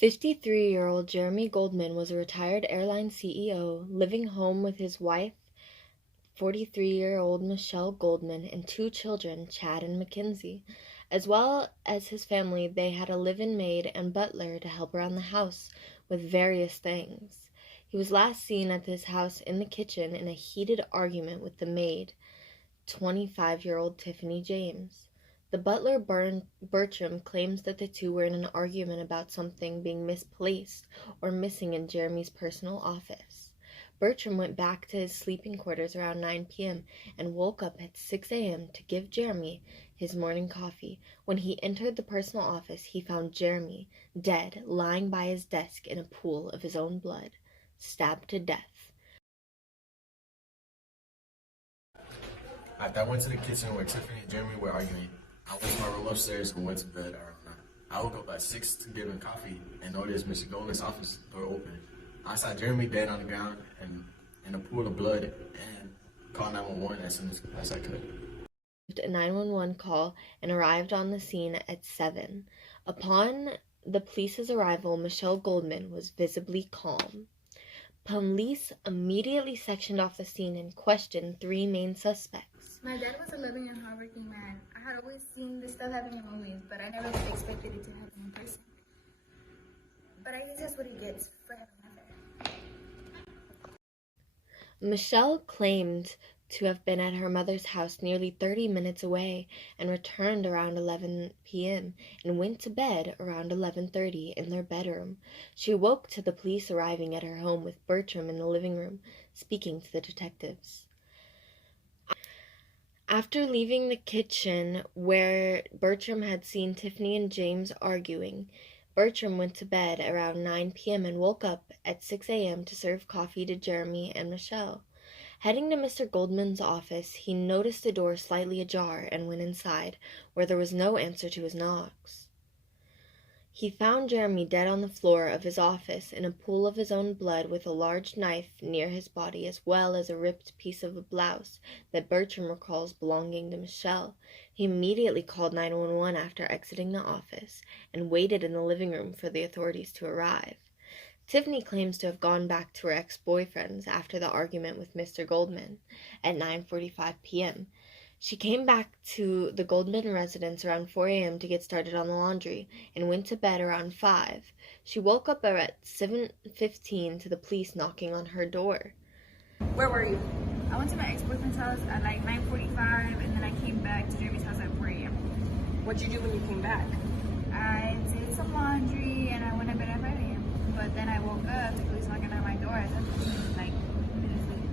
53-year-old Jeremy Goldman was a retired airline CEO living home with his wife, 43-year-old Michelle Goldman, and two children, Chad and Mackenzie. As well as his family, they had a live-in maid and butler to help around the house with various things. He was last seen at his house in the kitchen in a heated argument with the maid, 25-year-old Tiffany James. The butler, Bertram, claims that the two were in an argument about something being misplaced or missing in Jeremy's personal office. Bertram went back to his sleeping quarters around 9 p.m. and woke up at 6 a.m. to give Jeremy his morning coffee. When he entered the personal office, he found Jeremy dead, lying by his desk in a pool of his own blood, stabbed to death. After I went to the kitchen where Tiffany and Jeremy were arguing, I went to my room upstairs and went to bed around 9. I woke up at 6 to give him coffee and noticed Mr. Goldman's office door open. I saw Jeremy dead on the ground and in a pool of blood and called 911 as soon as I could. A 911 call and arrived on the scene at 7. Upon the police's arrival, Michelle Goldman was visibly calm. Police immediately sectioned off the scene and questioned 3 main suspects. My dad was a loving and hardworking man. I had always seen this stuff happening in movies, but I never expected it to happen in person. But I guess that's what he gets for having an affair. Michelle claimed to have been at her mother's house nearly 30 minutes away and returned around 11 p.m. and went to bed around 11:30 in their bedroom. She woke to the police arriving at her home with Bertram in the living room, speaking to the detectives. After leaving the kitchen where Bertram had seen Tiffany and James arguing, Bertram went to bed around 9 p.m. and woke up at 6 a.m. to serve coffee to Jeremy and Michelle. Heading to Mr. Goldman's office, he noticed the door slightly ajar and went inside, where there was no answer to his knocks. He found Jeremy dead on the floor of his office in a pool of his own blood with a large knife near his body, as well as a ripped piece of a blouse that Bertram recalls belonging to Michelle. He immediately called 911 after exiting the office and waited in the living room for the authorities to arrive. Tiffany claims to have gone back to her ex-boyfriends after the argument with Mr. Goldman at 9:45 p.m. She came back to the Goldman residence around 4 a.m. to get started on the laundry and went to bed around 5. She woke up at 7:15 to the police knocking on her door. Where were you? I went to my ex-boyfriend's house at like 9:45, and then I came back to Jeremy's house at 4 a.m. What'd you do when you came back? I did some laundry and I went to bed at 5 a.m. But then I woke up to police knocking at my door at 7:15, like minutes later.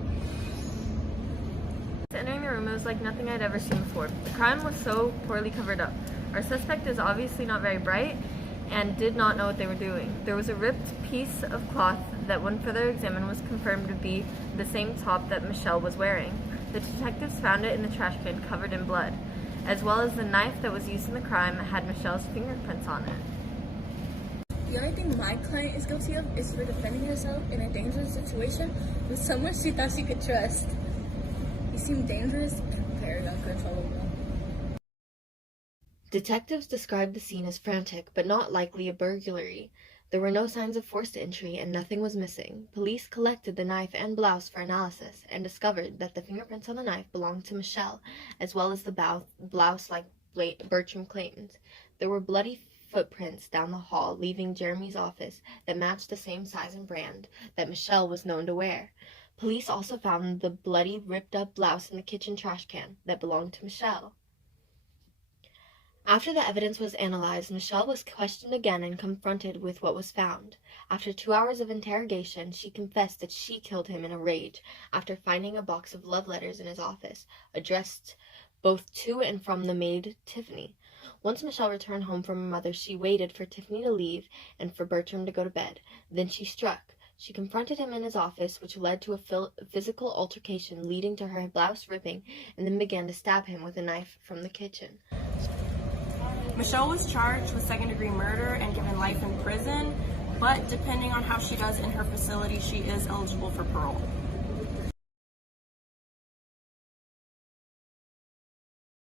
Entering the room, it was like nothing I'd ever seen before. The crime was so poorly covered up. Our suspect is obviously not very bright and did not know what they were doing. There was a ripped piece of cloth that, when further examined, was confirmed to be the same top that Michelle was wearing. The detectives found it in the trash can covered in blood, as well as the knife that was used in the crime had Michelle's fingerprints on it. The only thing my client is guilty of is for defending herself in a dangerous situation with someone she thought she could trust. He seemed dangerous and very uncontrollable. Detectives described the scene as frantic, but not likely a burglary. There were no signs of forced entry and nothing was missing. Police collected the knife and blouse for analysis and discovered that the fingerprints on the knife belonged to Michelle, as well as the blouse like Bertram claimed. There were bloody footprints down the hall leaving Jeremy's office that matched the same size and brand that Michelle was known to wear. Police also found the bloody, ripped-up blouse in the kitchen trash can that belonged to Michelle. After the evidence was analyzed, Michelle was questioned again and confronted with what was found. After 2 hours of interrogation, she confessed that she killed him in a rage after finding a box of love letters in his office, addressed both to and from the maid Tiffany. Once Michelle returned home from her mother, she waited for Tiffany to leave and for Bertram to go to bed. Then she struck. She confronted him in his office, which led to a physical altercation leading to her blouse ripping, and then began to stab him with a knife from the kitchen. Michelle was charged with second-degree murder and given life in prison, but depending on how she does in her facility, she is eligible for parole.